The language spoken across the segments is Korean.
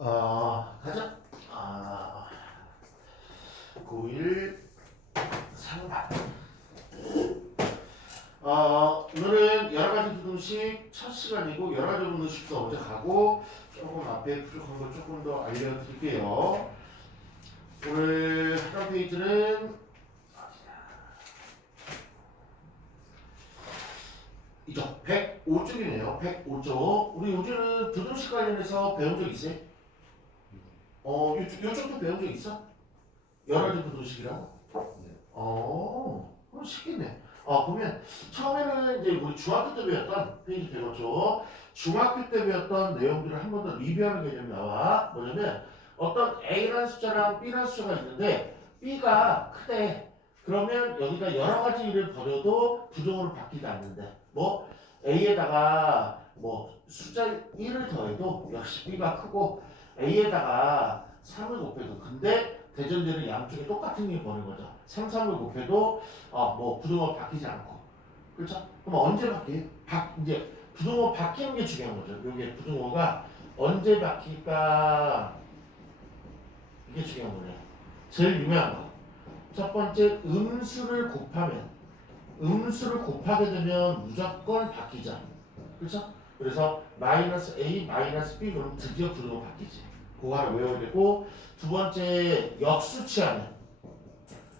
가자. 아, 9일 상반. 오늘은 여러가지 부등식 첫 시간이고 여러가지 부등식도 어제 가고 조금 앞에 부족한 거 조금 더 알려드릴게요. 오늘 해당 페이지는 이쪽 105쪽이네요. 105쪽. 우리 요즘은 부등식 관련해서 배운 적 있어요? 요쪽도 배운 적 있어? 여러가지 부등식이라고? 그럼 쉽겠네. 보면 처음에는 이제 우리 중학교 때 배웠던 페이지 배웠죠. 중학교 때 배웠던 내용들을 한 번 더 리뷰하는 개념이 나와. 뭐냐면 어떤 A라는 숫자랑 B라는 숫자가 있는데 B가 크대. 그러면 여기다 여러 가지 일을 벌여도 부정으로 바뀌지 않는데 뭐 A에다가 뭐 숫자 1을 더해도 역시 B가 크고 A에다가 3을 곱해도 근데 대전제는 양쪽에 똑같은 게 버는 거죠. 3, 3을 곱해도 뭐 부등호 바뀌지 않고 그렇죠? 그럼 언제 바뀌어요? 이제 부등호 바뀌는 게 중요한 거죠. 여기 부등호가 언제 바뀔까 이게 중요한 거네요. 제일 유명한 거. 첫 번째 음수를 곱하게 되면 무조건 바뀌죠. 그렇죠? 그래서 마이너스 A 마이너스 B 그럼 드디어 부등호 바뀌지. 그거 하나 외워야 되고 두 번째 역수 취하면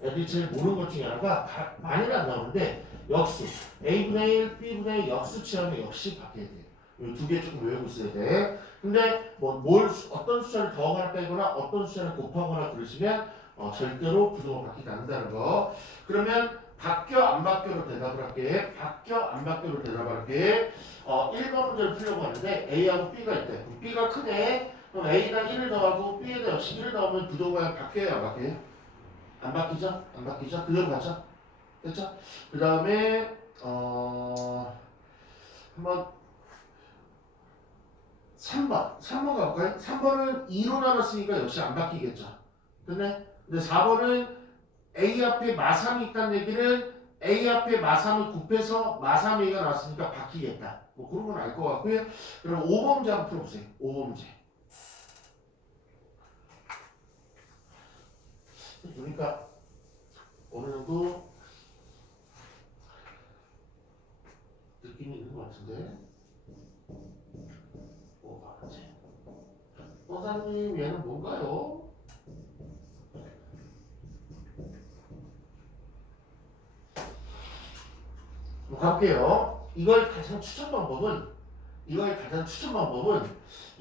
애들이 제일 모르는 것 중에 하나가 많이는 안 나오는데 역수 A분의 1, B분의 1 역수 취하면 역시 바뀌어야 돼요. 이 두 개 조금 외우고 있어야 돼. 근데 어떤 숫자를 더하거나 빼거나 어떤 숫자를 곱하거나 그러시면 절대로 부등호 바뀌지 않는다는 거. 그러면 바뀌어 안 바뀌어로 대답을 할게. 바뀌어 안 바뀌어로 대답을 할게. 1번 문제를 풀려고 하는데 A하고 B가 있대. 그럼 B가 크네. 그럼 A에다 1을 더하고 B에다 역시 1을 더하면 부등호가 바뀌어요 안 바뀌어요? 안 바뀌죠? 안 바뀌죠? 그대로 가죠? 됐죠? 그 다음에 한번 3번 가볼까요? 3번은 2로 나눴으니까 역시 안 바뀌겠죠. 근데 4번은 A 앞에 마삼이 있다는 얘기는 A 앞에 마삼을 곱해서 마삼 A가 나왔으니까 바뀌겠다. 뭐 그런 건 알 것 같고요. 그럼 5번 문제 한번 풀어보세요. 5번 문제. 그러니까 어느 정도 느낌이 있는 것 같은데. 맞지? 선생님 얘는 뭔가요? 갈게요. 이거의 가장 추천 방법은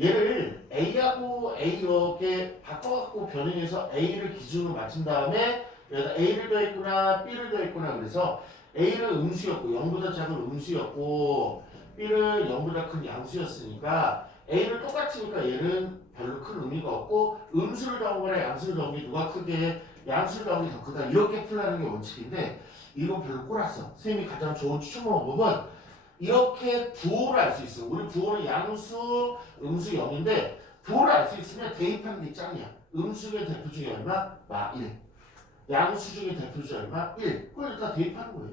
얘를 A하고 A 이렇게 바꿔갖고 변형해서 A를 기준으로 맞춘 다음에 여기다 A를 더했구나 B를 더했구나 그래서 A를 음수였고 0보다 작은 음수였고 B를 0보다 큰 양수였으니까 A를 똑같으니까 얘는 별로 큰 의미가 없고 음수를 더하거나 양수를 더한 게 누가 크게 양수를 더한 게 더 크다 이렇게 풀라는 게 원칙인데 이건 별로 꼬랐어. 선생님이 가장 좋은 추천 방법은 이렇게 부호를 알 수 있어. 우리 부호는 양수, 음수 0인데 부호를 알 수 있으면 대입하는 게 짱이야. 음수의 대표 중에 얼마? 마 1. 양수 중에 대표 중에 얼마? 1. 그걸 일단 대입하는 거예요.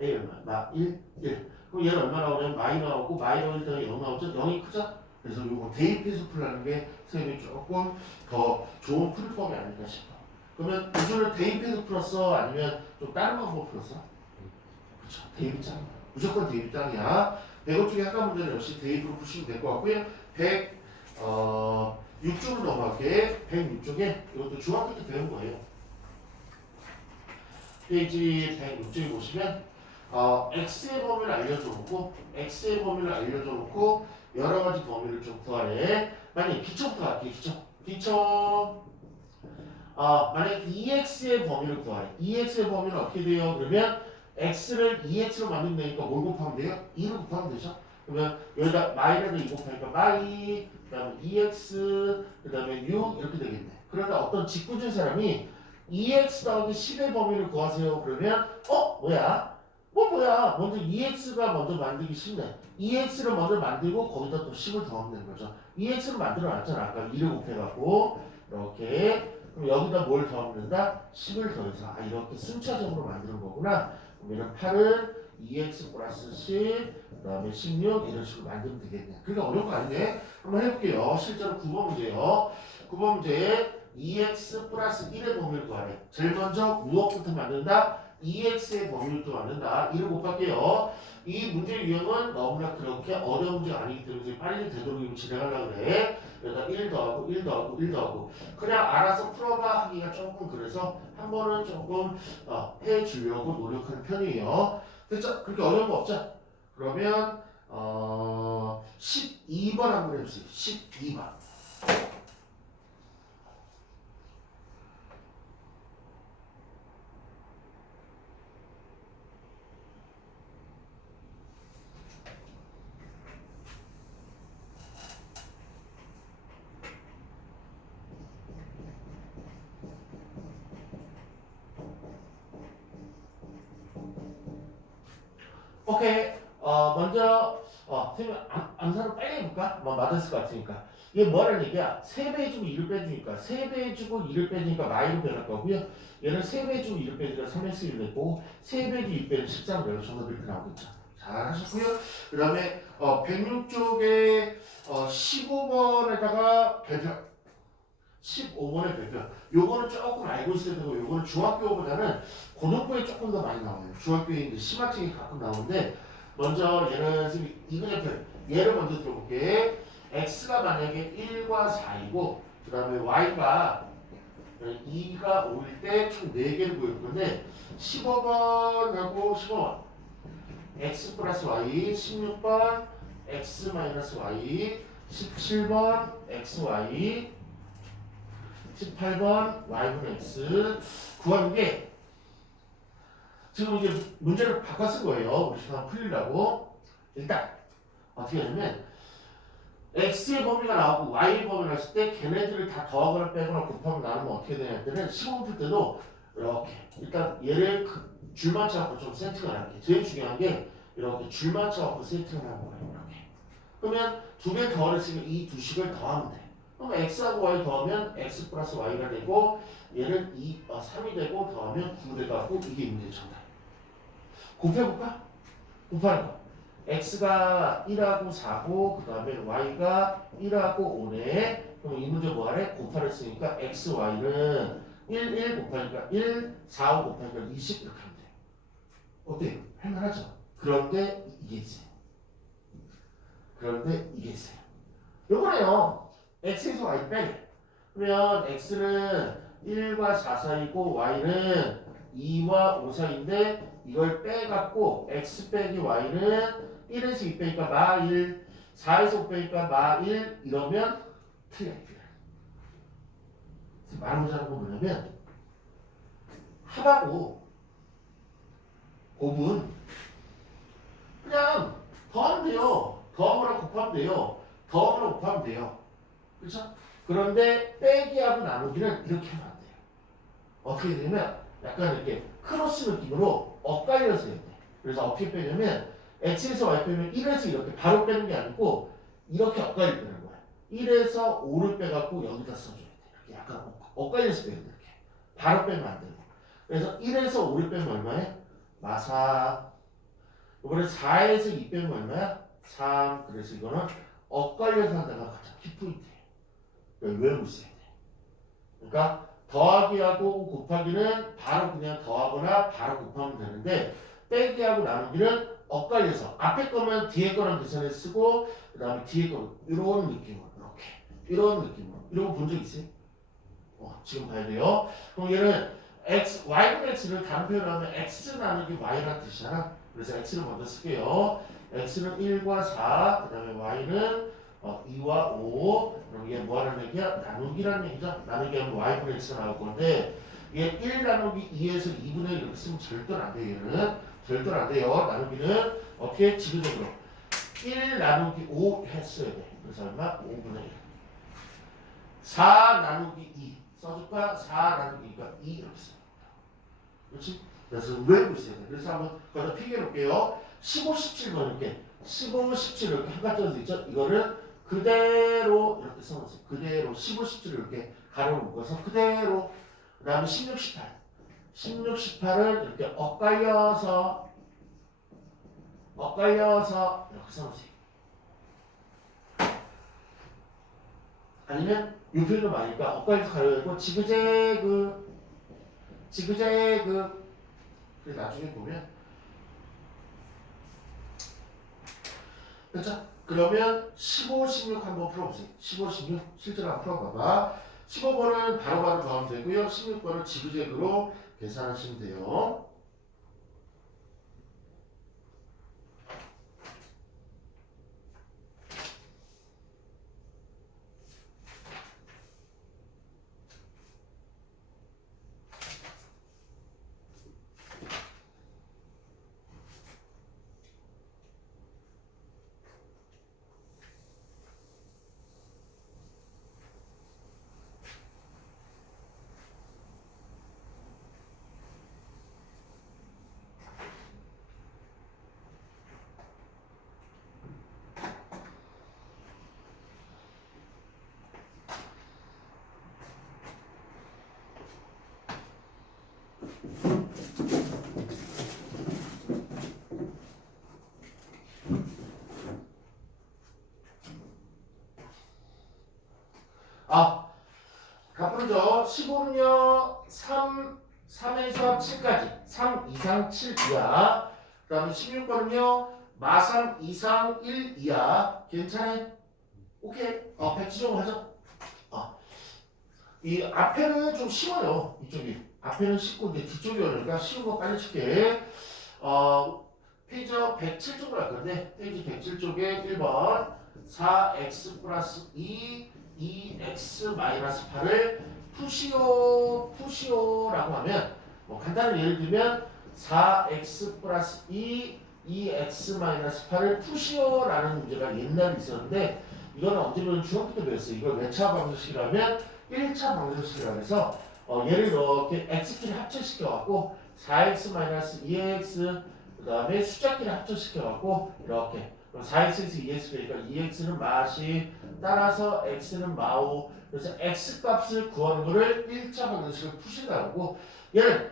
A 얼마? 마 1, 1. 그럼 얘는 얼마 나오냐면 마이 나오고 마이너스 1 더하기 0 나오죠? 0이 크죠? 그래서 이거 대입해서 풀라는 게 선생님이 조금 더 좋은 풀법이 아닐까 싶어. 그러면 우주를 대입해서 풀었어? 아니면 좀 다른 방법 풀었어? 그쵸. 대입이 짱이야. 무조건 대입이 짱이야. 105 쪽에 하나 문제는 역시 대입으로 푸시면 될 것 같고요. 106쪽으로 넘어갈게. 106쪽에 이것도 중학교 때 배운 거예요. 페이지 106쪽에 보시면 x의 범위를 알려줘 놓고 여러 가지 범위를 좀 구하래. 만약에 기초부터 할게. 기초. 만약에 EX의 범위를 구하래. EX의 범위는 어떻게 돼요? 그러면 x를 2x로 만들면 되니까 뭘 곱하면 돼요? 2를 곱하면 되죠? 그러면 여기다 마이너스 2 곱하니까 마이, 그 다음에 2x, 그 다음에 6 이렇게 되겠네. 그러다 어떤 직구준 사람이 2x 더하기 10의 범위를 구하세요. 그러면 뭐야? 먼저 2x가 먼저 만들기 쉽네. 2x를 먼저 만들고 거기다 또 10을 더하면 되는 거죠. 2x를 만들어 놨잖아. 아까 2를 곱해갖고 이렇게 그럼 여기다 뭘 더하면 된다? 10을 더해서 이렇게 순차적으로 만드는 거구나. 그러면 8은 2x 플러스 10, 그 다음에 16 이런 식으로 만들면 되겠네. 그러니까 어려운 거 아니네. 한번 해볼게요. 실제로 9번 문제예요. 9번 문제에 2x 플러스 1의 범위를 구하래. 제일 먼저 무엇부터 만든다? 2x의 범위부터 만든다. 이를 곱할게요. 이 문제 유형은 너무나 그렇게 어려운 문제가 아니기 때문에 빨리 되도록 진행하려고 그래. 여기다 1 더하고 1 더하고 1 더하고 그냥 알아서 풀어봐 하기가 조금 그래서 한 번은 조금 해주려고 노력하는 편이에요. 됐죠? 그렇게 어려운 거 없죠? 그러면 12번 한번 해주세요. 12번. 오케이. 먼저 선생님 암산을 빨리 해볼까? 뭐 맞았을 것 같으니까. 이게 뭐라는 얘기야? 3배 해주고 2를 빼주니까 3배 해주고 2를 빼주니까 마이로 변할 거고요. 얘는 3배 해주고 2를 빼주니까 3x1을 냈고 3배 해주고 2 빼는 13배로 정답 이렇게 나오겠죠. 잘하셨고요. 그 다음에 106쪽에 15번에다가 배표 15번의 배표. 요거는 조금 알고 있어야 되고 요거는 중학교보다는 고등부에 조금 더 많이 나와요. 중학교에 이제 심화책이 가끔 나오는데 먼저 얘는 이근형편 얘를 먼저 들어볼게. x가 만약에 1과 4이고 그 다음에 y가 2가 5일 때 총 4개를 구할 건데 15번하고 15번 x 플러스 y 16번 x 마이너스 y 17번 xy 18번 y분의 x 구하는 게 지금 이제 문제를 바꿔 쓴 거예요. 우리 시간 풀리려고. 일단 어떻게 하냐면 x의 범위가 나오고 y의 범위가 나왔을 때 걔네들을 다 더하거나 빼거나 곱하면 나누면 어떻게 되냐 때는 시험 풀 때도 이렇게 일단 얘를 줄 맞춰갖고 좀 세팅을 할게. 제일 중요한 게 이렇게 줄 맞춰갖고 세팅을 하는 거예요. 이렇게. 그러면 두 개 더했으면 이 두 식을 더하면 돼. 그럼 x하고 y 더하면 x 플러스 y가 되고 얘는 3이 되고 더하면 9 돼갖고 이게 문제 정답. 곱해볼까? 곱하는 거. x가 1하고 4고 그 다음에 y가 1하고 5네. 그럼 이 문제 뭐하래? 곱하를 쓰니까 x, y는 1 곱하니까 1, 4, 5 곱하니까 20 이렇게 하면 돼. 어때요? 할만하죠? 그런데 이게 있어요. 그런데 이게 있어요. 요거네요. x에서 y 빼. 그러면 x는 1과 4 사이고 y는 2와 5 사이인데 이걸 빼갖고 x 빼기 y는 1에서 2 빼니까 마 1, 4에서 5 빼니까 마 1 이러면 틀려요. 말하자는 건 뭐냐면 합하고 곱은 그냥 더하면 돼요. 더하거나 곱하면 돼요. 더하거나 곱하면 돼요. 그렇죠? 그런데 빼기하고 나누기는 이렇게 하면 안 돼요. 어떻게 되냐면 약간 이렇게 크로스 느낌으로 엇갈려서 해야 돼. 그래서 어떻게 빼냐면 x에서 y 빼면 1에서 이렇게 바로 빼는 게 아니고 이렇게 엇갈려 빼는 거야. 1에서 5를 빼갖고 여기다 써줘야 돼. 이렇게 약간 엇갈려서 빼야 돼. 이렇게. 바로 빼면 안 돼. 그래서 1에서 5를 빼면 얼마야? 마사. 이번에 4에서 2 빼면 얼마야? 3. 그래서 이거는 엇갈려서 한다가 가장 키포인트예요. 외우고 있어야 돼. 그러니까 더하기하고 곱하기는 바로 그냥 더하거나 바로 곱하면 되는데 빼기하고 나누기는 엇갈려서 앞에 거면 뒤에 거랑 계산해 쓰고 그 다음에 뒤에 거 이런 느낌으로 이렇게 이런 느낌으로 이런 거 본 적 있어요? 지금 봐야 돼요. 그럼 얘는 x, y분의 x를 다른 표현으로 하면 x 나누기 y라는 뜻이잖아. 그래서 x를 먼저 쓸게요. x는 1과 4, 그 다음에 y는 2와 5. 그럼 이게 뭐하는 얘기야? 나누기라는 얘기죠. 나누기 하면 y분의 x가 나올 건데 얘 1 나누기 2에서 2분의 1 이렇게 쓰면 절대로 안 돼요. 얘는 절대로 안 돼요. 나누기는 어떻게? 지그적으로 1 나누기 5 했어야 돼. 그래서 얼마? 5분의 1. 4 나누기 2 써줄까? 4 나누기 2가 2 이렇게 써. 그렇지? 그래서 외우고 있어야 돼. 그래서 한번 거기다 필기해 놓을게요. 15, 17번 이렇게 15, 17 이렇게 한가져져 있죠? 이거를 그대로 이렇게 써놓으세요. 그대로 15, 17을 이렇게 가로로 묶어서 그대로 그 다음에 16, 18 16, 18은 이렇게 엇갈려서 엇갈려서 이렇게 써놓으세요. 아니면 이 표현도 많으니까 엇갈려서 가려고 지그재그 그래서 나중에 보면 그렇죠? 그러면 15, 16 한번 풀어보세요. 15, 16 실제로 한번 풀어봐봐. 15번은 바로바로 더하면 되고요. 16번은 지그재그로 계산하시면 돼요. 아, 가쁘죠? 15는요, 3에서 7까지. 3 이상 7 이하. 그 다음에 16번은요, 마3 이상 1 이하. 괜찮아요? 오케이. 백지정을 하죠. 이 앞에는 좀 쉬워요. 이쪽이. 앞에는 쉽고, 이제 뒤쪽이 어려우니까 쉬운 거 빨리 칠게. 페이지 107쪽으로 갈 건데, 페이지 107쪽에 1번. 4x 플러스 2x 마이너스 8을 푸시오라고 하면 뭐 간단히 예를 들면 4x 플러스 2x 마이너스 8을 푸시오라는 문제가 옛날에 있었는데 이거는 언제 배운 중학교 때 배웠어요. 이걸 몇 차 방정식이라면 1차 방정식이라고 해서 얘를 이렇게 x끼리 합쳐시켜 갖고 4x 마이너스 2x 그 다음에 숫자끼리 합쳐시켜 갖고 이렇게 4x에서 2x니까 2x는 마시 따라서 x는 마오 그래서 x 값을 구하는 거를 1차 방정식을 푸신다고 하고 얘는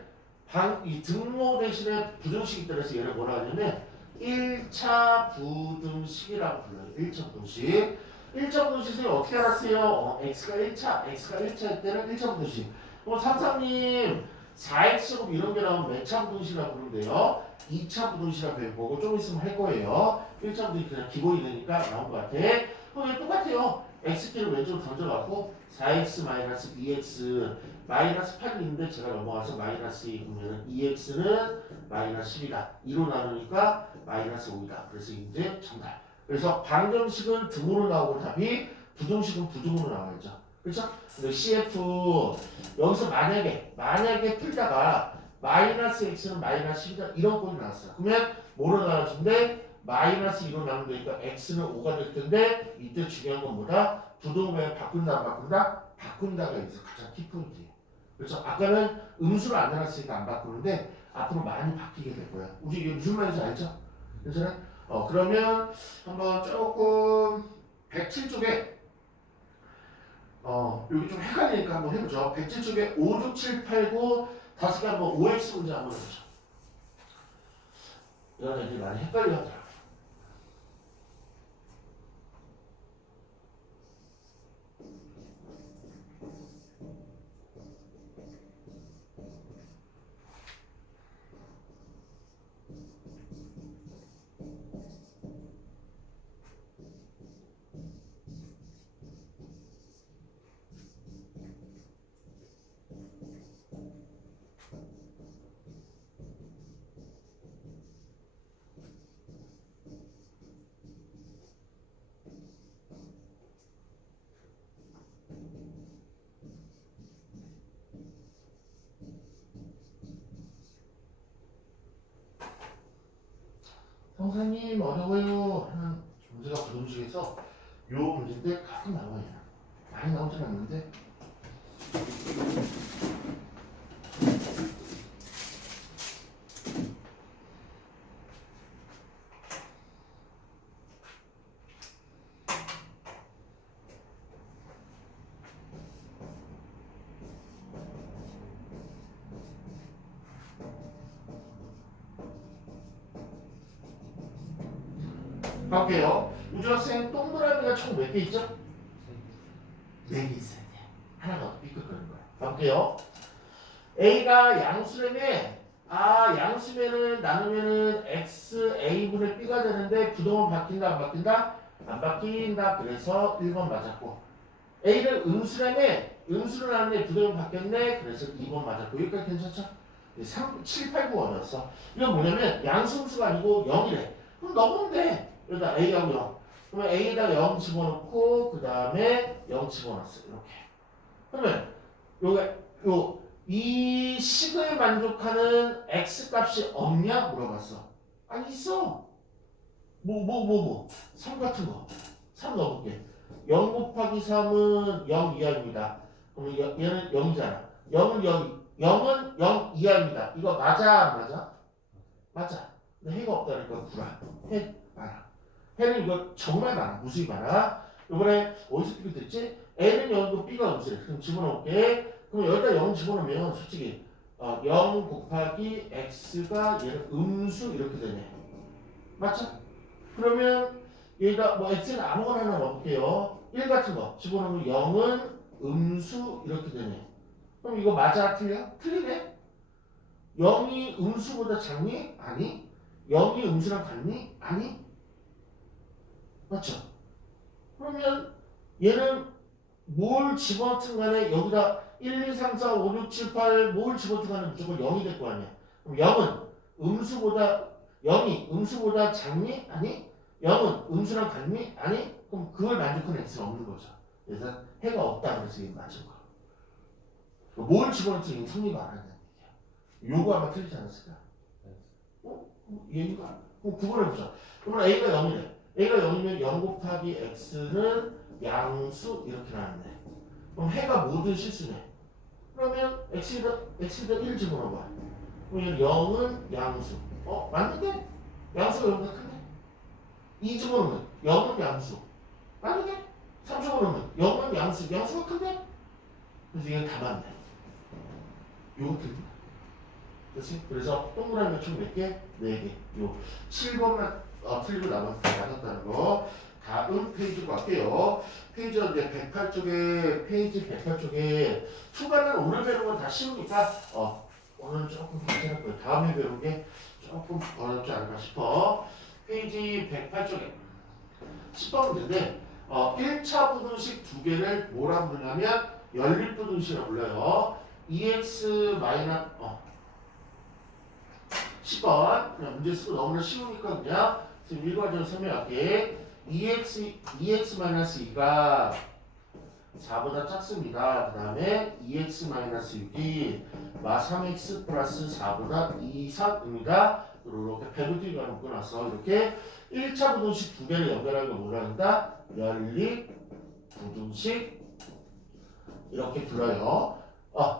이 등호 대신에 부등식이 따라서 얘를 뭐라 하냐면 1차 부등식이라고 불러요. 1차 부등식 1차 부등식을 어떻게 알았어요? x가 1차일 때는 1차 부등식 삼삼님 4x곱 이런 게 나오면 몇 차 부등식이라고 부르는데요 2차 부등식이라고 배우고 좀 있으면 할 거예요 1차 부등식 그냥 기본이 되니까 나온 것 같아 그럼 똑같아요 x끼를 왼쪽으로 던져갖고 4x 마이너스 2x 마이너스 8이 있는데 제가 넘어가서 마이너스 2 그러면 2x는 마이너스 10이다 2로 나누니까 마이너스 5이다 그래서 이제 정답 그래서 방정식은 등으로 나오고 답이 부등식은 부등으로 나와야죠 그렇죠? 근데 CF 여기서 만약에 풀다가 마이너스 x는 마이너스 10이다 이런 꼴이 나왔어요 그러면 뭐로 나눠준대? 마이너스 2로 나눈다니까 x는 5가 될 텐데 이때 중요한 건 뭐다? 부동면 바꾼다 안 바꾼다? 바꾼다가 여기서 가장 키포인트예요. 그렇죠? 아까는 음수를 안 나눴으니까 안 바꾸는데 앞으로 많이 바뀌게 될 거야. 우리 이게 무슨 말인지 알죠? 괜찮아요? 그러면 한번 조금 107쪽에 여기 좀 헷갈리니까 한번 해보죠. 107쪽에 5, 6, 7, 8, 9 다섯 개 한번 OX 문제 한번 해보죠. 이런 애들이 많이 헷갈려 하더라고요. 성사님 어려워요 하는 문제가 부동식에서 요 문제인데 가끔 나와요. 많이 나오진 않는데 갈게요. 우주학생 동그라미가 총 몇 개 있죠? 4개 있어야 돼. 하나가 삐끗거리는 거야. 갈게요. A가 양수라며 양수면은 나누면은 x a분의 b가 되는데 부동은 바뀐다 안 바뀐다? 안 바뀐다. 그래서 1번 맞았고 A를 음수라며 음수로 나누는데 부동은 바뀌었네. 그래서 2번 맞았고 여기까지 괜찮죠? 7, 8, 9 어려웠어. 이건 뭐냐면 양수음수가 아니고 0이래. 그럼 넣으면 돼. 여기다 A하고 0. 그러면 A에다가 0 집어넣고 그 다음에 0 집어넣었어. 이렇게. 그러면 이 식을 만족하는 x 값이 없냐 물어봤어. 아니 있어. 3 같은 거. 3 넣어볼게. 0 곱하기 3은 0 이하입니다. 그럼 얘는 0이잖아. 0은 0 이하입니다. 이거 맞아 안 맞아? 맞아. 근데 해가 없다니까 구라. 해 많아. 해는 이거 정말 많아. 무수히 많아. 이번에 어디서 삐끗 됐지? A는 0이고 B가 음수래. 그럼 집어넣을게. 그럼 여기다 0 집어넣으면 솔직히 0 곱하기 x가 얘는 음수 이렇게 되네. 맞죠? 그러면 여기다 뭐 x는 아무거나 하나 넣을게요. 1 같은 거 집어넣으면 0은 음수 이렇게 되네. 그럼 이거 맞아 틀려? 틀리네. 0이 음수보다 작니? 아니. 0이 음수랑 같니? 아니. 맞죠? 그러면 얘는 뭘 집어넣든 간에 여기다 1, 2, 3, 4, 5, 6, 7, 8 뭘 집어넣든 간에 무조건 0이 될 거 아니야. 그럼 0이 음수보다 작니? 아니. 0은 음수랑 같니? 아니. 그럼 그걸 만족하는 x는 없는 거죠. 그래서 해가 없다 그래서 이게 맞은 거. 뭘 집어넣든 성립이 안 한다는 얘기야. 요거 아마 틀리지 않았을까? 얘가 그럼 구분해보자. 그러면 A가 0이래. A가 0이면 0 곱하기 X는 양수 이렇게 나왔네. 그럼 해가 모든 실수네. 그러면 X에다 1 집어넣어봐. 그러면 0은 양수. 맞는데? 양수가 0보다 큰데? 2 집어넣으면 0은 양수. 맞는데? 3 집어넣으면 0은 양수. 양수가 큰데? 그래서 이건 다 맞네. 요거 틀린다. 그렇지? 그래서 동그라미 총 몇 개? 4개. 요 7번만 틀리고 나머지 다 맞았다는 거. 다음 페이지로 갈게요. 페이지가 이제 108쪽에 페이지 108쪽에 초반은 오늘 배운 건 다 쉬우니까 오늘은 조금 괜찮을 거예요. 다음에 배운 게 조금 어렵지 않을까 싶어. 페이지 108쪽에 10번 문제인데 1차 부등식 두 개를 뭐라 부르냐면 연립부등식이라고 불러요. EX 마이너스 10번 그냥 문제 쓰고 너무나 쉬우니까 그냥 지금 일괄적으로 설명할게. EX-2가 4보다 작습니다. 그 다음에 EX-6이 마 3X 플러스 4보다 이상입니다. 이렇게 배분들이 묶어놨어. 이렇게 1차 부등식 두 개를 연결하는 걸 뭐라 한다? 연립 부등식 이렇게 불러요.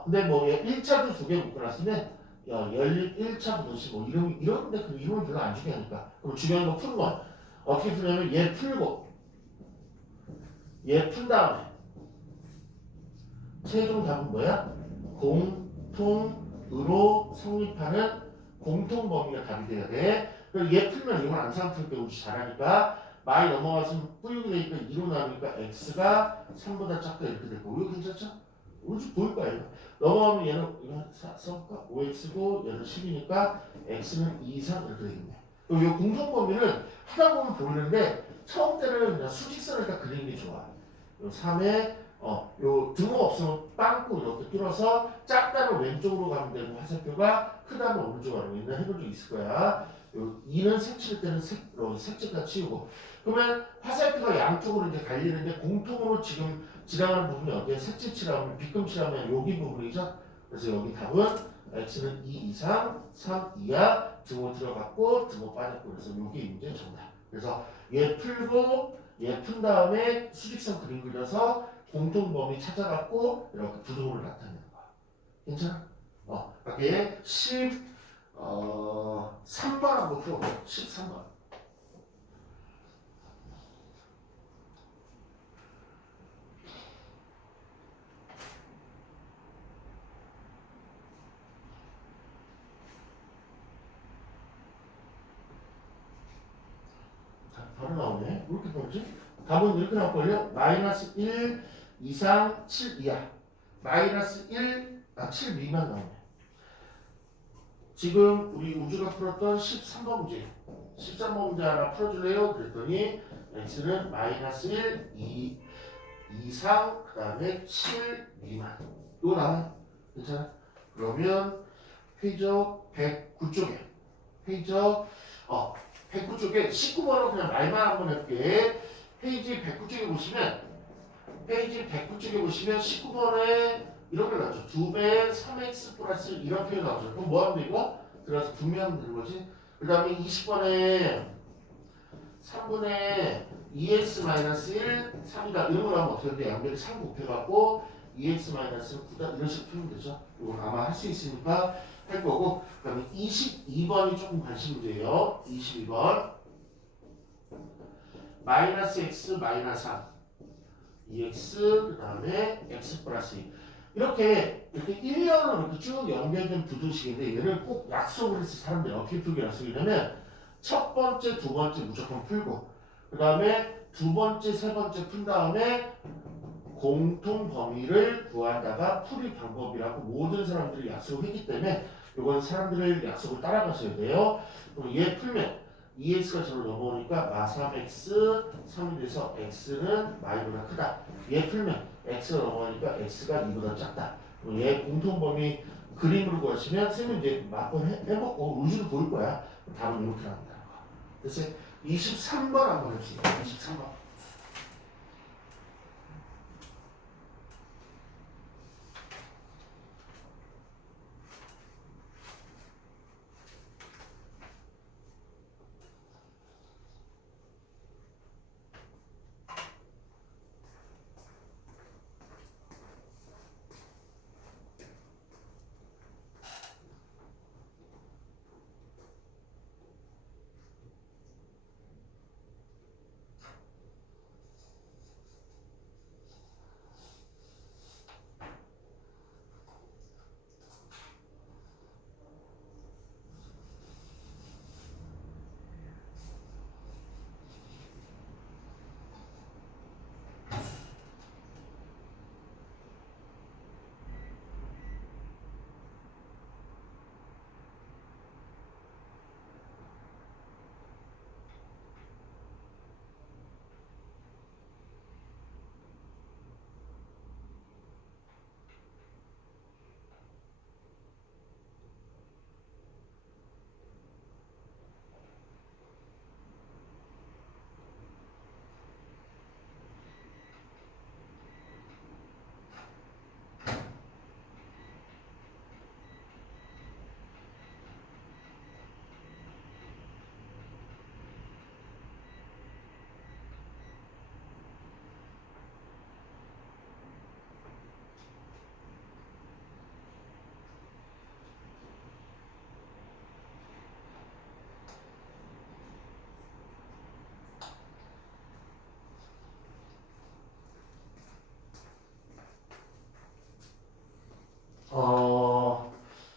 근데 뭐 1차도 두 개 묶어놨으면 연립 1차 부등식 뭐 이런데 그 이름을 별로 안 중요하니까. 그럼 중요한 거 푸는 건 어떻게 풀냐면 얘 풀고 얘 푼 다음에 최종 답은 뭐야? 공통으로 성립하는 공통 범위가 답이 돼야 돼. 그리고 얘 풀면 이건 항상 풀 때 우리 잘하니까 많이 넘어가서 뿌리게 되니까 2로 나누니까 x가 3보다 작다 이렇게 될 거고. 이거 괜찮죠? 우리 보일 거예요. 넘어가면 얘는 이거 써볼까? 5x고 얘는 10이니까 x는 2 이상 이렇게 되겠네. 그리고 이 공통 범위는 하다 보면 보이는데 처음 때는 그냥 수직선을 딱 그리는 게 좋아. 요 3에 요 등호 없으면 빵꾸 이렇게 뚫어서 작다면 왼쪽으로 가면 되고 화살표가 크다면 오른쪽으로 가는 거 있나 해본 적 있을 거야. 요 2는 색칠 때는 색칠다 치우고 그러면 화살표가 양쪽으로 이제 갈리는데 공통으로 지금 지나가는 부분이 어디에 색칠칠하면 빗금칠하면 여기 부분이죠. 그래서 여기 답은 x는 2 이상 3 이하 등호 들어갔고 등호 빠졌고 그래서 여기 문제 정답. 그래서 얘 풀고 얘 푼 다음에 수직선 그림 그려서 공통범위 찾아갖고 이렇게 부등호를 나타내는 거야. 괜찮아? 이렇게 13번 한번 풀어볼게요. 13번. 바로 나오네. 왜 이렇게 나오지? 답은 이렇게 나올걸요? 마이너스 1 이상 7 이하. 마이너스 7 미만 나오네. 지금 우리 우주가 풀었던 13번 문제. 13번 문제 하나 풀어줄래요? 그랬더니 x는 마이너스 1, 2 이상, 그 다음에 7 미만. 이거 나와요. 괜찮아? 그러면 페이저 109쪽에 페이저 109쪽에 19번으로 그냥 말만 한번 해볼게. 페이지 109쪽에 보시면 19번에 이런 게 나오죠. 2배 3x 플러스 이런 표현이 나오죠. 그럼 뭐 하면 되고? 들어가서 분명하면 되는 거지. 그 다음에 20번에 3분의 2x 마이너스 1, 3이다. 이런 거 나오면 어떻게 돼? 양변이 3 곱해갖고 2x 마이너스 9다. 이런 식으로 풀면 되죠. 이건 아마 할 수 있으니까 할 거고. 그 다음에 22번이 조금 관심 문제예요. 22번. 마이너스 x 마이너스 3. 2x 그 다음에 x 플러스 2. 이렇게 1년으로 이렇게 쭉 연결된 부등식인데 얘를 꼭 약속을 해서 사람들이 어떻게 풀기 약속이냐면 첫 번째, 두 번째 무조건 풀고 그 다음에 두 번째, 세 번째 푼 다음에 공통 범위를 구하다가 풀이 방법이라고 모든 사람들이 약속을 했기 때문에 이건 사람들의 약속을 따라가셔야 돼요. 그럼 얘 풀면 2x가 저로 넘어오니까 마3x 3이 돼서 x는 마이보다 크다. 얘 풀면 x가 넘어오니까 x가 2보다 작다. 그럼 얘 공통 범위 그림으로 구하시면 선생님 이제 몇번 해먹고 우주도 보일 거야. 답은 이렇게 나온다는 거. 그래서 23번 한번 해봅시다. 23번.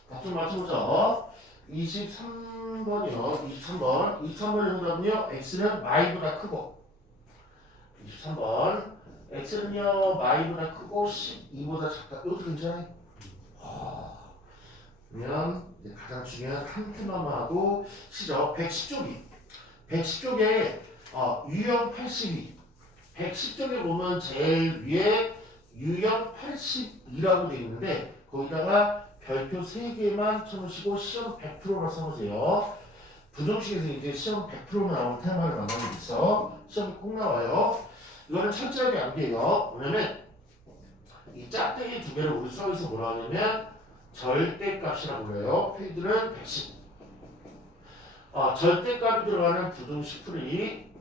답좀 맞춰보자. 23번이요. 23번. 23번의 정답은요. x는 마이보다 크고 23번. x는요. 마이보다 크고 12보다 작다. 이것도 괜찮아요. 그러면 이제 가장 중요한 한 테마만 하고 시죠. 110쪽이. 110쪽에 유형 82. 110쪽에 보면 제일 위에 유형 82라고 되어 있는데 거기다가 별표 3개만 쳐놓으시고 시험 100%로 써보세요. 부정식에서 이제 시험 100%로 나오는 테마를 만나는 게 있어. 시험이 꼭 나와요. 이거는 철저하게 암기해요. 왜냐면 이 짝대기 두 개를 우리 수업에서 뭐라 하냐면 절대값이라고 불러요. 필드는 110. 절대값이 들어가는 부등식 풀이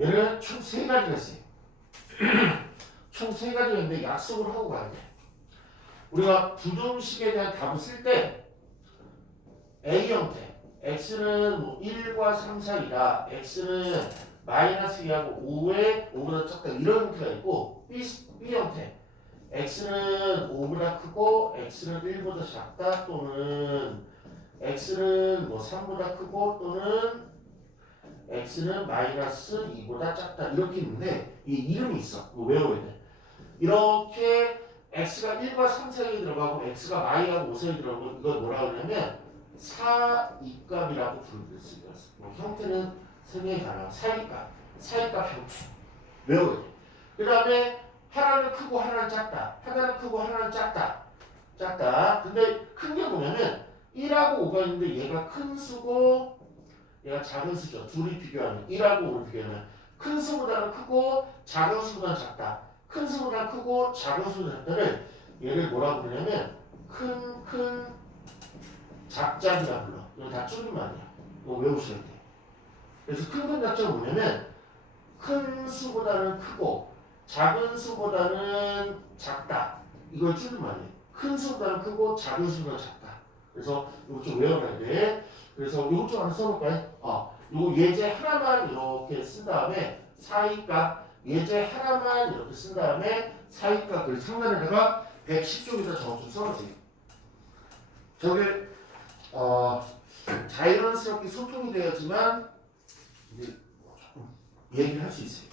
얘는 총 3가지가 있어요. 총 3가지가 있는데 약속을 하고 가야 돼. 우리가 부등식에 대한 답을 쓸 때 A 형태 x는 뭐 1과 3 사이다. x는 마이너스 2하고 5에 5보다 작다. 이런 형태가 있고 B 형태 x는 5보다 크고 x는 1보다 작다 또는 x는 뭐 3보다 크고 또는 x는 마이너스 2보다 작다 이렇게 있는데 이 이름이 있어. 이거 외워야 돼. 이렇게 x가 1과 3 사이에 들어가고 x가 마이하고 5 사이에 들어가고 이걸 뭐라 그러냐면 사이값이라고 부르듯이 뭐 형태는 설명이 가능한 사이값 형태 외워야 돼. 그 다음에 하나는 크고 하나는 작다. 하나는 크고 하나는 작다. 근데 큰 게 뭐냐면 1하고 5가 있는데 얘가 큰 수고 얘가 작은 수죠. 둘이 비교하면 1하고 5를 비교하면 큰 수보다는 크고 작은 수보다는 작다. 큰 수보다 크고 작은 수보다 작다를 얘를 뭐라고 부르냐면 큰 작작이라 불러. 이거 다 줄임말이야. 이거 외우셔야 돼. 그래서 큰 작작은 뭐냐면 큰 수보다는 크고 작은 수보다는 작다. 이걸 줄임말이에요. 큰 수보다는 크고 작은 수보다는 작다. 그래서 이거 좀 외워놔야 돼. 그래서 이거 좀 하나 써볼까요? 요거 예제 하나만 이렇게 쓴 다음에 사이값 예제 하나만 이렇게 쓴 다음에 사이값 그 상단에다가 110쪽에다 저거 좀 써주세요. 저게 자연스럽게 소통이 되었지만 이제 조금 얘기를 할 수 있어요.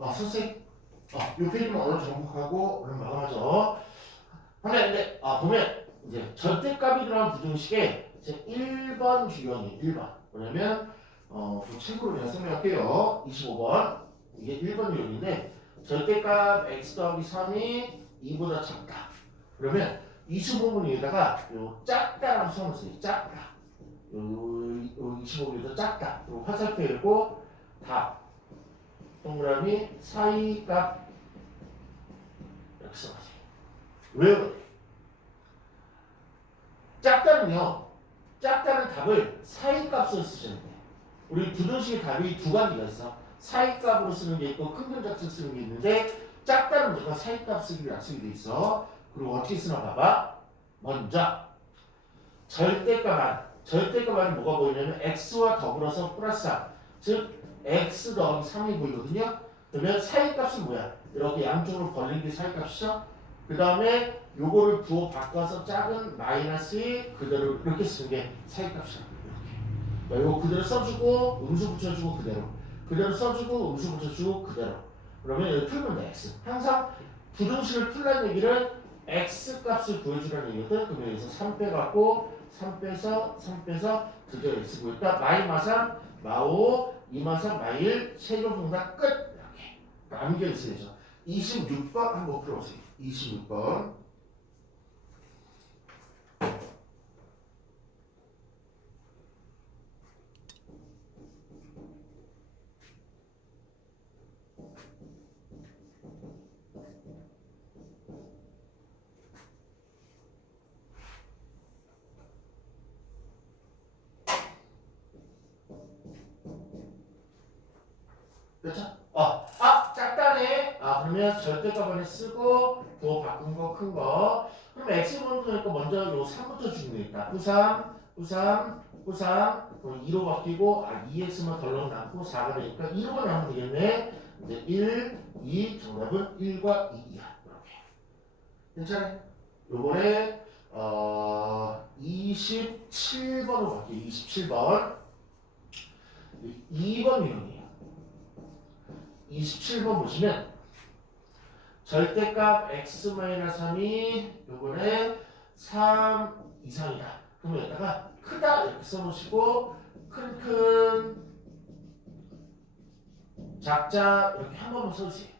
선생님, 이 페이지만 오늘 정복하고 오늘 마감하죠. 근데 보면 이제 절대값이 들어간 부등식에 이제 1번 유형이 1번 뭐냐면 좀 책으로 그냥 설명할게요. 25번 이게 1번 유형인데 절대값 x 더하기 3이 2보다 작다. 그러면 25번 위에다가 요 작다라고 써놓으세요. 작다. 요 25번 위에다 작다. 그리고 화살표 읽고 답. 동그라미 사이값 이렇게 써가세요. 왜요? 작다는 답을 사이값으로 쓰시면 돼요. 우리 부등식의 답이 두 가지가 있어. 사이값으로 쓰는 게 있고 큰 근작식 쓰는 게 있는데 작다는 무조건 사이값 쓰기로 약속이 돼 있어. 그리고 어떻게 쓰나 봐봐. 먼저 절대값은 뭐가 보이냐면 x와 더불어서 플러스 3. 즉 x 더하기 3이 보이거든요. 그러면 사이값은 뭐야? 이렇게 양쪽으로 벌린 게 사이값이죠. 그 다음에 요거를 부호 바꿔서 작은 마이너스 그대로 이렇게 쓰는 게 사이값이야. 이렇게. 요거 그대로 써주고 음수 붙여주고 그대로 써주고 음수 붙여주고 그대로. 그러면 여기 풀면 돼. x. 항상 부등식을 풀라는 얘기를 x 값을 구해주라는 얘기거든. 그러면 여기서 3 빼갖고 3 빼서 드디어 x 구했다. 마이마삼 마오 2마삼 마일 세조분다 끝. 이렇게 남겨 있어야죠. 26번 한번 풀어보세요. 26번. 그렇죠? 작다네. 그러면 절대값 안에 쓰고 더 바꾼 거 큰 거. 그럼 x 번호니까 먼저 요 3부터 주면 되겠다. 93, 2로 바뀌고 2x만 덜렁 남고 4가 되니까 2로만 나오면 되겠네. 이제 1, 2 정답은 1과 2이야. 이렇게. 괜찮아요? 요번에 27번으로 바뀌어요. 27번. 2번 유형이에요. 27번 보시면 절대값 x-3이 요번에 3 이상이다. 그러면 여기다가 크다 이렇게 써놓으시고 큰 작자 이렇게 한 번만 써주세요.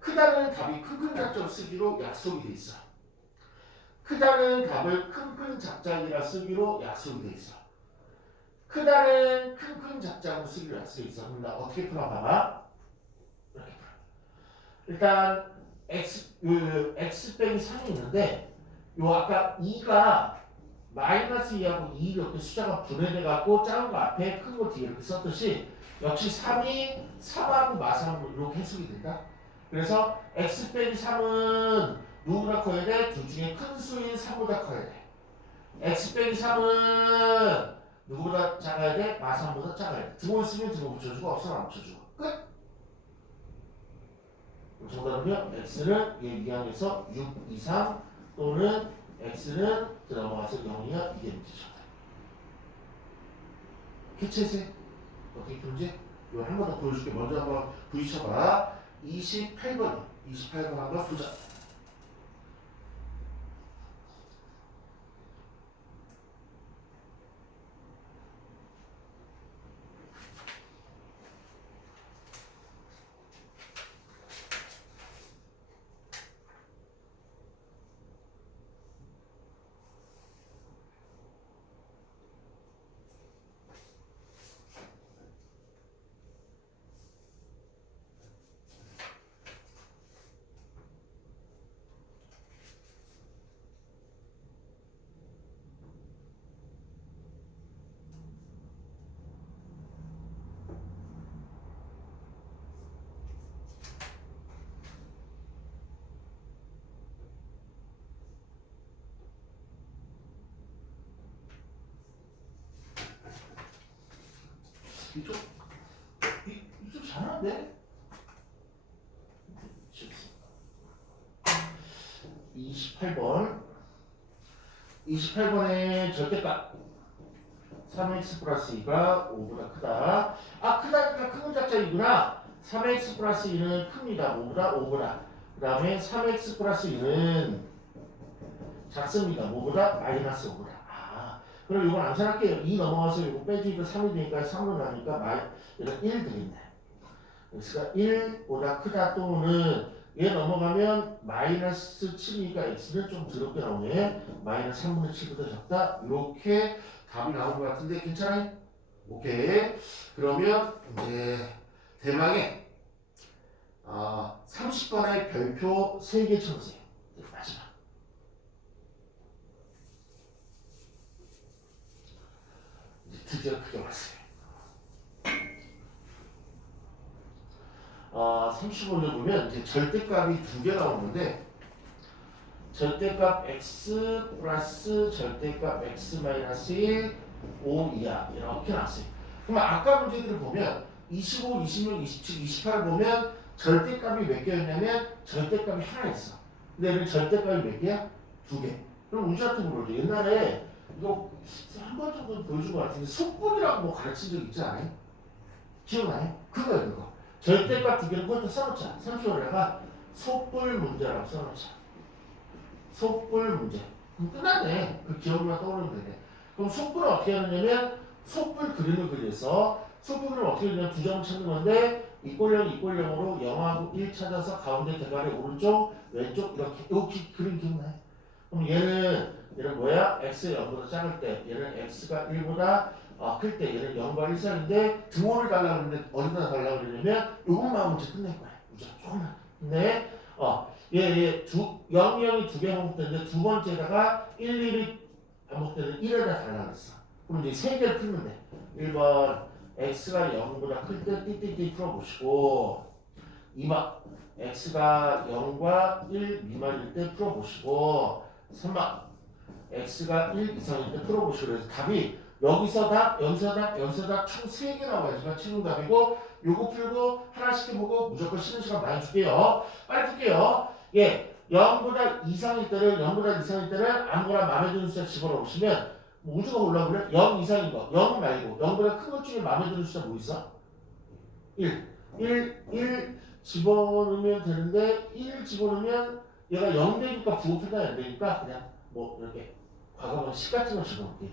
크다는 답이 큰 작자로 쓰기로 약속이 돼 있어. 크다는 답을 큰 작자이라 쓰기로 약속이 돼 있어. 크다는 큰 작자로 쓰기로 약속이 있어. 그럼 나 어떻게 풀어봐봐. 이렇게 풀어. 일단 x 빼기 3이 있는데 요 아까 2가 마이너스 2하고 2 이렇게 숫자가 분해돼 갖고 작은 거 앞에 큰 거 뒤에 이렇게 썼듯이 역시 3이 3하고 마삼하고 이렇게 해석이 된다. 그래서 x 빼기 3은 누구보다 커야 돼? 둘 중에 큰 수인 3보다 커야 돼. x 빼기 3은 누구보다 작아야 돼? 마삼보다 작아야 돼. 등호 있으면 등호 붙여주고 없으면 안 붙여주고 끝. 정답은요. x는 얘 이항에서 6 이상 또는 x는 넘어가서 0이야. 이게 문제죠. 캐치해서 어떻게 문제? 이거 한 번 더 보여줄게. 먼저 한번 부딪혀봐. 28번 28번 한번 보자. 이쪽 잘하는데? 28번 28번의 절대값 3x 플러스 2가 5보다 크다. 아 크다니까 큰 작자이구나. 3x 플러스 2는 큽니다. 5보다 그 다음에 3x 플러스 2는 작습니다. 5보다 마이너스 5보다. 아 그럼 이건 암산할게요. 2 넘어가서 이거 빼주니까 3이 되니까 3으로 나니까 얘는 1 되겠네. x가 1보다 크다 또는 얘 넘어가면 마이너스 7이니까 x는 좀 더럽게 나오네. 마이너스 3분의 7보다 작다. 이렇게 답이 나온 것 같은데 괜찮아요? 오케이. 그러면 이제 대망의 30번의 별표 3개 쳐보세요. 마지막. 이제 드디어 크게 왔어요. 35년 보면 이제 절대값이 두 개 나오는데 절대값 x 플러스 절대값 x 마이너스 1, 5 이하 이렇게 나왔어요. 그럼 아까 문제들을 보면 25, 26, 27, 28을 보면 절대값이 몇 개였냐면 절대값이 하나 있어. 근데 얘는 절대값이 몇 개야? 두 개. 그럼 우주한테 물어줘. 옛날에 이거 한 번 정도 보여준 것 같은데 속분이라고 뭐 가르친 적 있지 않아요? 기억나요? 그거야 그거. 절대값 두 개를 그것도 써놓자. 30월에다가 속불 문제라고 써놓자. 속불 문제. 그럼 끝났네. 그 기억만 떠오르면 되네. 그럼 속불은 어떻게 하느냐면 속불 그림을 그려서 속불 그림을 어떻게 그리냐면 두 점 찾는 건데 이꼴형으로 0하고 1 찾아서 가운데 대괄의 오른쪽 왼쪽 이렇게 그림 기억나요? 그럼 얘는 뭐야? x가 0보다 작을 때 얘는 x가 1보다 클 때 얘는 0과 1 사이인데 등호를 달라고 그러는데 어디다 달라고 그러냐면 요것만 문제 끝낼 거야. 우리가 조금만. 근데 얘 0이 두 개 반복되는데 두 번째다가 1이 반복되는 1에다 달라고 했어. 그럼 이제 세 개를 풀면 돼. 1번 x가 0보다 클 때 띠띠띠 풀어보시고 2번 x가 0과 1 미만일 때 풀어보시고 3번 x가 1 이상일 때 풀어보시고 그래서 답이 여기서 답, 여기서 답, 여기서 답 총 3개 나와야지만 최종 답이고 요거 풀고 하나씩 해보고 무조건 쉬는 시간 많이 줄게요. 빨리 풀게요. 예, 0보다 이상일 때는 아무거나 마음에 드는 숫자 집어넣으시면 뭐 우주가 올라오그래 0 이상인 거, 0 말고 0보다 큰 것 중에 마음에 드는 숫자 뭐 있어? 1 집어넣으면 되는데 1 집어넣으면 얘가 0 되니까 부호표가 안 되니까 그냥 뭐 이렇게 과거분 10 같은 걸 집어넣게.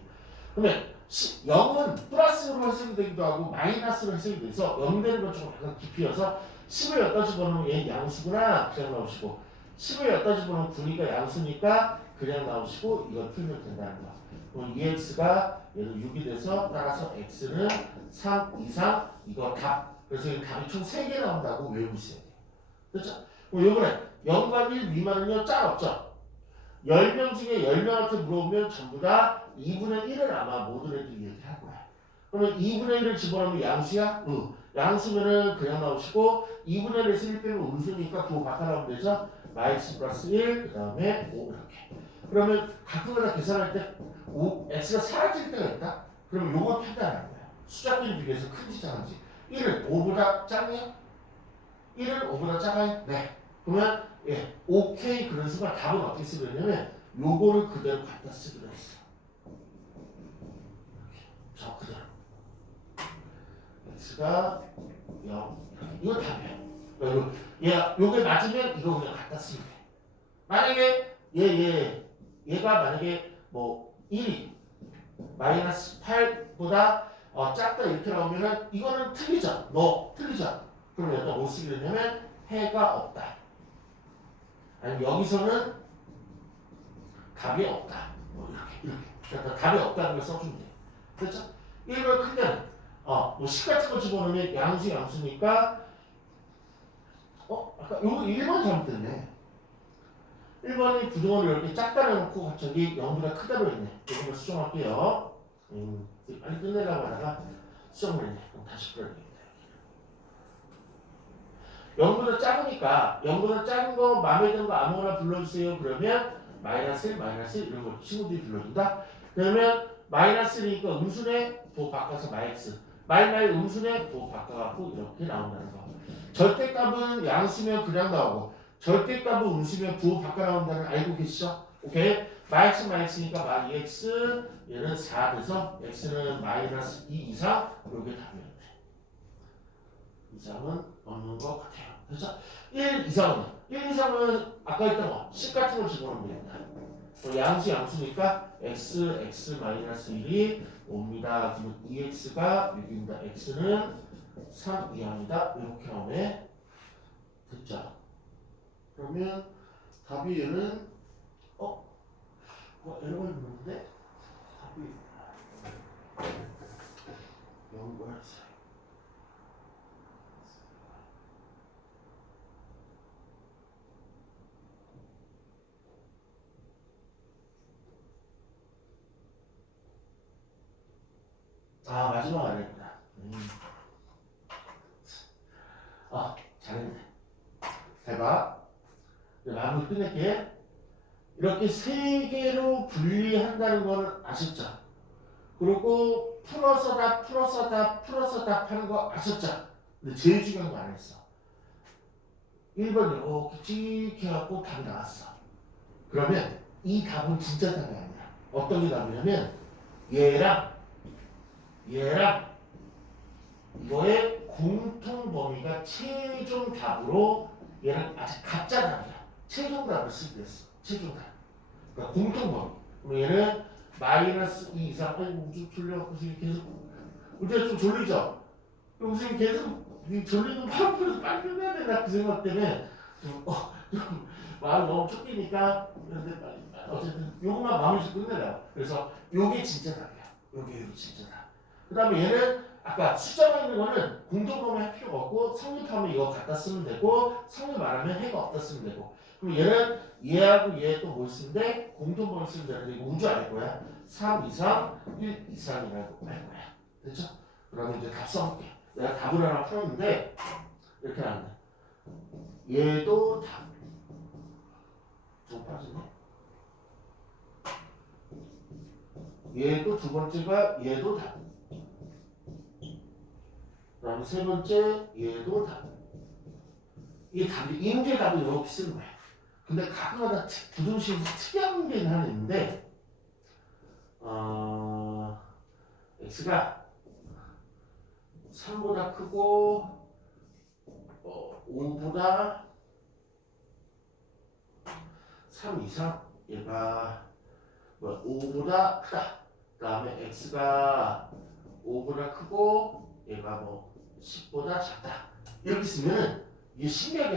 그러면 0은 플러스로 해석이 되기도 하고 마이너스로 해석이 돼서 0 되는 건 조금 약간 깊이여서 10을 여기다 집어넣으면 얘 양수구나 그냥 나오시고 10을 여기다 집어넣으면 9니까 양수니까 그냥 나오시고 이걸 풀면 된다는 거. 그럼 2x가 얘는 6이 돼서 따라서 x는 3 이상 이거 답. 그래서 이 답이 총 3개 나온다고 외우고 있어야 돼요. 그렇죠? 그럼 요번에 0과 1 미만은요 짤 없죠? 10명 중에 10명한테 물어보면 전부 다 2분의 1을 아마 모든 애들이 얘기할 거야. 그러면 2분의 1을 집어넣으면 양수야? 응. 양수면은 그냥 나오시고 2분의 1에서 1 빼면 음수니까 그거 바꿔 나오면 되죠? 마이너스 플러스 1, 그 다음에 5 이렇게. 그러면 가끔가다 계산할 때 x가 사라질 때가 있다? 그러면 요걸 판단하는 거야. 숫자끼리 비교해서 큰지 작은지. 1은 5보다 작냐? 1은 5보다 작아요? 네. 그러면 예, 오케이 그런 순간 답은 어떻게 쓰려냐면 요거를 그대로 갖다 쓰기로 했어. 저 그대로. x가 0. 이거 답이야. 그리고 요게 맞으면 이거 그냥 갖다 쓰면 돼. 만약에 얘가 만약에 뭐 1이 마이너스 8보다 작다 이렇게 나오면은 이거는 틀리죠. 틀리죠. 그럼 여기다 뭐 쓰려냐면 해가 없다. 아니면 여기서는 답이 없다. 뭐 이렇게. 그러니까 답이 없다는 걸 써주면 돼. 그렇죠? 1번 크게는 뭐 10 같은 거 집어넣으면 양수니까 아까 요거 1번 잘못됐네. 1번이 부등호를 이렇게 작다 해놓고 갑자기 0보다 크다고 했네. 이걸 수정할게요. 빨리 끝내려고 하다가 수정을 했네. 그럼 다시 풀어야겠다. 0보다 작으니까 0보다 작은 거 마음에 드는 거 아무거나 불러주세요. 그러면 마이너스 이런 거 친구들이 불러준다. 그러면 마이너스니까 음수네 도 바꿔서 마이너스 마이너스 음수네 도 바꿔갖고 이렇게 나온다는 거. 절대값은 양수면 그냥 나오고 절대값은 음수면 부호 바꿔 나온다는 알고 계시죠? 오케이? 마이너스니까 마이x 얘는 4 돼서 x는 마이너스 2 이상 이게 답이에요. 이상은 없는 것 같아요. 그렇죠? 1 이상은 아까 했던 거 10 같은 걸 집어넣으면 됩니다. 양수니까 x 마이너스 1이 5입니다. 그러면 2x가 6입니다. x는 3 이하입니다. 이렇게 나오네. 됐죠? 그러면 답이 얘는 에러가 있는데 답이 0과 마지막 아닙니다. 잘했네. 해봐. 마무리 끝낼게. 이렇게 세 개로 분리한다는 거는 아셨죠? 그리고 풀어서 답 하는 거 아셨죠? 근데 제일 중요한 거 안 했어. 1번 이렇게 찍 해갖고 답이 나왔어. 그러면 이 답은 진짜 답이 아니야. 어떤 게 답이냐면 얘랑 이거의 공통 범위가 최종 답으로 얘는 아직 가짜 답이야. 최종 답을 쓰기로 했어. 최종 답. 그러니까 공통 범위. 그럼 얘는 마이너스 2 이상. 아이고 좀 졸려갖고 계속 우리가 좀 졸리죠? 선생님 계속 졸리는 파란불에서 빨리 끝내야 된다 그 생각 때문에 좀 마음이 너무 쫓기니까 그런데 어쨌든 요것만 마무리 좀 끝내려. 그래서 요게 진짜 답이야. 요게 진짜 답. 그 다음에 얘는 아까 숫자가 있는 거는 공통범위 할 필요가 없고 성립하면 이거 갖다 쓰면 되고 성립 안 하면 해가 없다 쓰면 되고 그럼 얘는 얘하고 얘 또 뭐 쓰면 돼? 공통범위 쓰면 되는데 이거 우주 알 거야. 3 이상 1 이상이라고 할 거야. 됐죠? 그러면 이제 답 써볼게. 내가 답을 하나 풀었는데 이렇게 나온다. 얘도 답. 좀 빠지네. 얘도 두 번째가 얘도 답. 그다음 세 번째 얘도 답. 이게 답이 이 문제 답이 이렇게 쓰는 거야. 근데 가끔마다 부등식에서 특이한 게 하나 있는데 x가 3보다 크고 5보다 3 이상 얘가 뭐 5보다 크다. 그 다음에 x가 5보다 크고 얘가 뭐 10보다 작다. 이렇게 쓰면 이게 신기하게